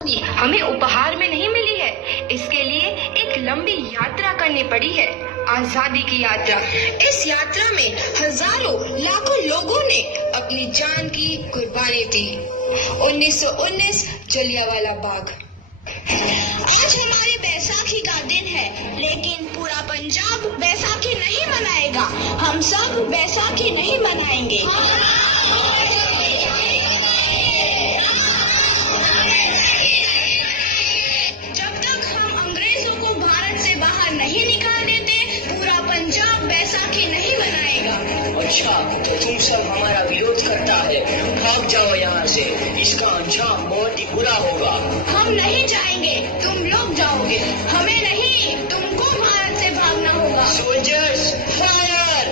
हमें उपहार में नहीं मिली है, इसके लिए एक लंबी यात्रा करनी पड़ी है, आजादी की यात्रा। इस यात्रा में हजारों लाखों लोगों ने अपनी जान की कुर्बानी दी। 1919 जलियांवाला बाग। आज हमारी बैसाखी का दिन है, लेकिन पूरा पंजाब बैसाखी नहीं मनाएगा। हम सब बैसाखी नहीं मनाएंगे। जब तक हम अंग्रेजों को भारत से बाहर नहीं निकाल देते, पूरा पंजाब बैसाखी नहीं मनाएगा। अच्छा, तो तुम सब हमारा विरोध करता है, भाग जाओ यहाँ से। इसका अंजाम बहुत ही बुरा होगा। हम नहीं जाएंगे, तुम लोग जाओगे। हमें नहीं, तुमको भारत से भागना होगा। Soldiers fire!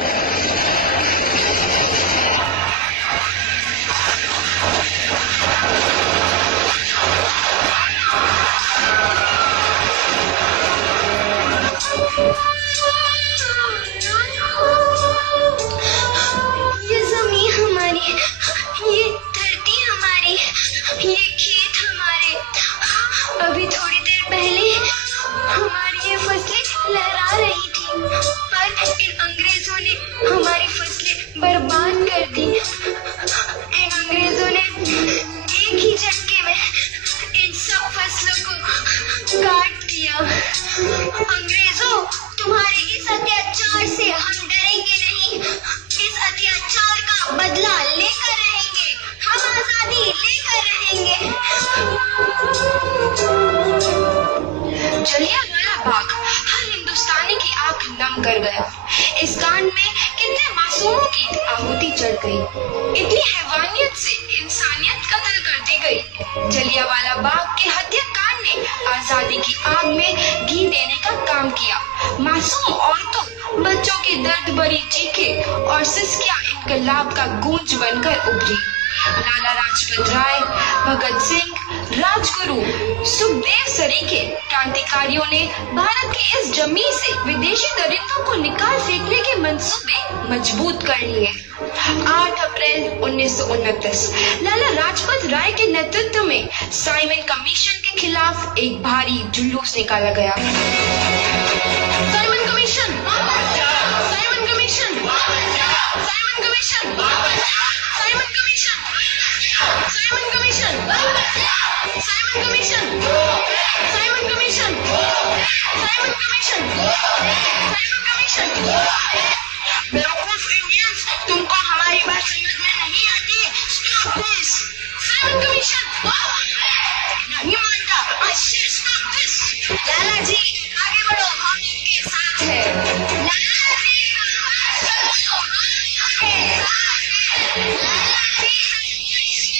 ये जमीन हमारी, ये धरती हमारी, ये खेत हमारे। अभी थोड़ी देर पहले हमारी ये फसलें लहरा रही थी, पर इन अंग्रेजों ने हमारी फसलें बर्बाद कर दी। इन अंग्रेजों ने एक ही झटके में इन सब फसलों को काट दिया। अंग्रेजों, तुम्हारे इस अत्याचार से हम डरेंगे नहीं। इस अत्याचार का बदला लेकर रहेंगे। हम आजादी लेकर रहेंगे। जलियांवाला बाग हर हिंदुस्तानी की आंख नम कर गया। इस कांड में कितने मासूमों की आहुति चढ़ गई। इतनी हैवानियत से इंसानियत कत्ल कर दी गई। जलियांवाला बाग के हत्याकांड ने आजादी की आग में घी देने का काम किया। मासूम औरतों, बच्चों की दर्द भरी चीखें और सिसकियां इनकलाब का गूंज बनकर उभरी। लाला लाजपत राय, भगत सिंह, राजगुरु, सुखदेव सरीखे क्रांतिकारियों ने भारत की इस जमीन से विदेशी दरिंदों को निकाल फेंकने के मंसूबे मजबूत कर लिए। 8 अप्रैल 1929 लाला लाजपत राय के नेतृत्व में साइमन कमीशन के खिलाफ एक भारी जुलूस निकाला गया। Simon commission, Simon commission, Simon commission, Simon commission, Simon commission, Simon commission, Simon commission, Simon commission, Simon commission. बेवकूफ इंडियंस, तुमको हमारी बात समझ में नहीं आती। Stop this. साइमन कमीशन नहीं मानता। I said stop this। लाला जी आगे बढ़ो, हम इनके साथ हैं। लाला जी चलो, हम इनके साथ हैं। लाला जी हम इनके साथ हैं।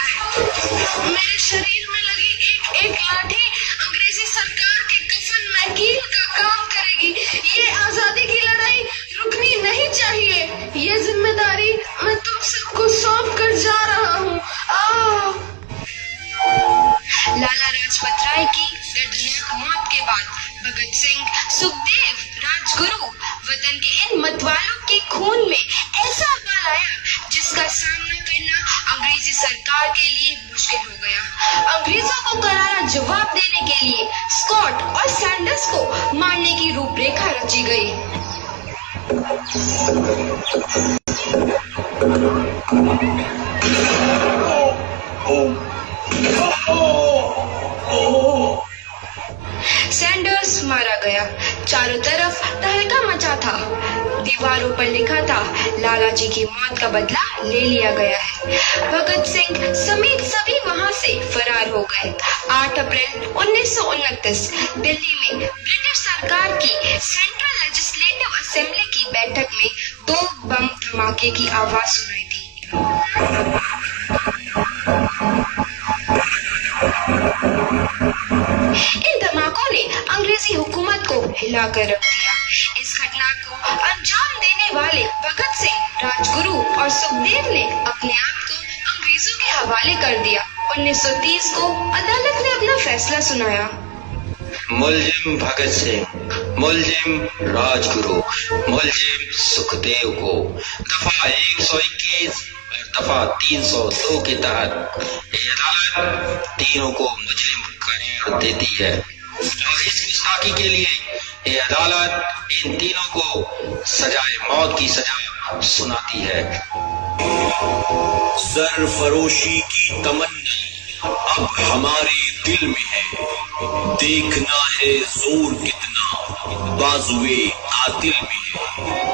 मेरे शरीर में लगी एक एक लाठी अंग्रेजी सरकार के कफन में कील का काम करेगी। ये आजादी की लड़ाई रुकनी नहीं चाहिए। ये जिम्मेदारी मैं तुम सबको सौंप कर जा रहा हूँ। लाला लाजपत राय की दर्दनाक मौत के बाद भगत सिंह, सुखदेव, राजगुरु वतन के इन मतवालों के खून में ऐसा बल आया जिसका सामना करना अंग्रेजी सरकार के लिए मुश्किल हो गया। अंग्रेजों को करारा जवाब देने के लिए स्कॉट और सैंडर्स को मारने की रूपरेखा रची गई। सैंडर्स मारा गया। चारों तरफ तहलका मचा था। दीवारों पर लिखा था, लाला जी की मौत का बदला ले लिया गया है। भगत सिंह समेत सभी वहां से फरार हो गए। 8 अप्रैल 1929 दिल्ली में ब्रिटिश सरकार की सेंट्रल लेजिस्लेटिव असेंबली की बैठक में 2 बम धमाके की आवाज सुनाई दी। इन धमाकों ने अंग्रेजी हुकूमत को हिलाकर रख दिया। इस घटना को अंजाम देने वाले भगत सिंह, राजगुरु और सुखदेव ने अपने आप को अंग्रेजों के हवाले कर दिया। 1930 को अदालत ने अपना फैसला सुनाया। मुलजिम भगत सिंह, मुलजिम राजगुरु, मुलजिम सुखदेव को दफा 121 और दफा 302 के तहत ये अदालत तीनों को मुजरिम करार देती है और इस गुस्ताखी के लिए ये अदालत इन तीनों को सजाए मौत की सजा सुनाती है। सरफरोशी की तमन्ना अब हमारे दिल में है, देखना है जोर कितना बाजुए आदिल में है।